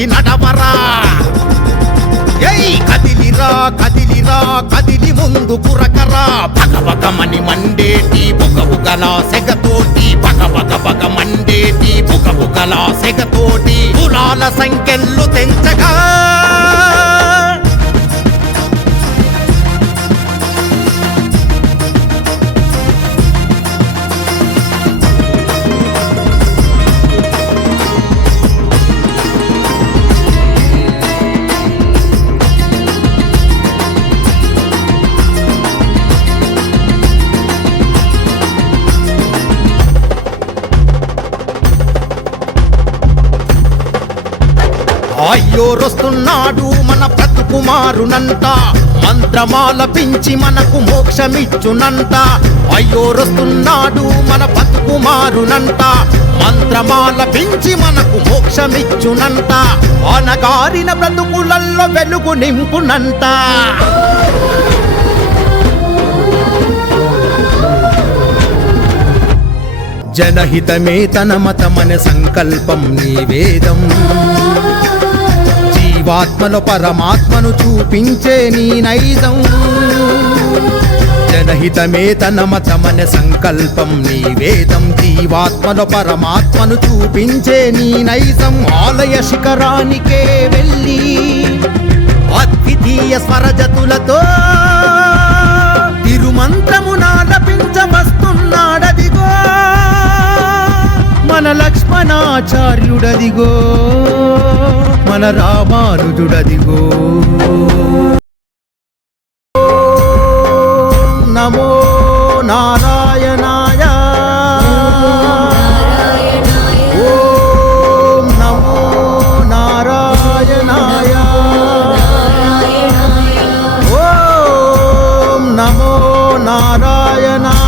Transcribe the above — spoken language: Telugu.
తొక్కి నడవరా. కదిలిరా కదిలిరా కదిలి ముందు పురకరా. భగభగమని మండేటి బుగబుగల సెగతోటి, భగభగ మండేటి బుగబుగల సెగతోటి కులాల సంఖ్యలు తెంచగా అయ్యోరొస్తున్నాడు మన బ్రతుకుమారునంట, మంత్రమాల పించి మనకు మోక్షమిచ్చునంట. అయ్యోరొస్తున్నాడు మన బ్రతుకుమారునంట, మంత్రమాల పించి మనకు మోక్షమిచ్చునంట. అనగారిన బ్రతుకులల్లో వెలుగు నింపునంట. జనహితమే తన మతమనే సంకల్పం నీ వేదం, జీవాత్మలో పరమాత్మను చూపించే నీ నైజం. జనహితమే తన మతమనే సంకల్పం నీ వేదం, జీవాత్మలో పరమాత్మను చూపించే నీ నైజం. ఆలయ శిఖరానికే వెళ్ళి అద్వితీయ స్వరజతులతో తిరుమంత్రమునాలపించవస్తున్నాడదిగో మన లక్ష్మణాచార్యుడదిగో, మన రామానుజుడదిగో. నమో నారాయణాయ, ఓం నమో నారాయణాయ, ఓం నమో నారాయణాయ.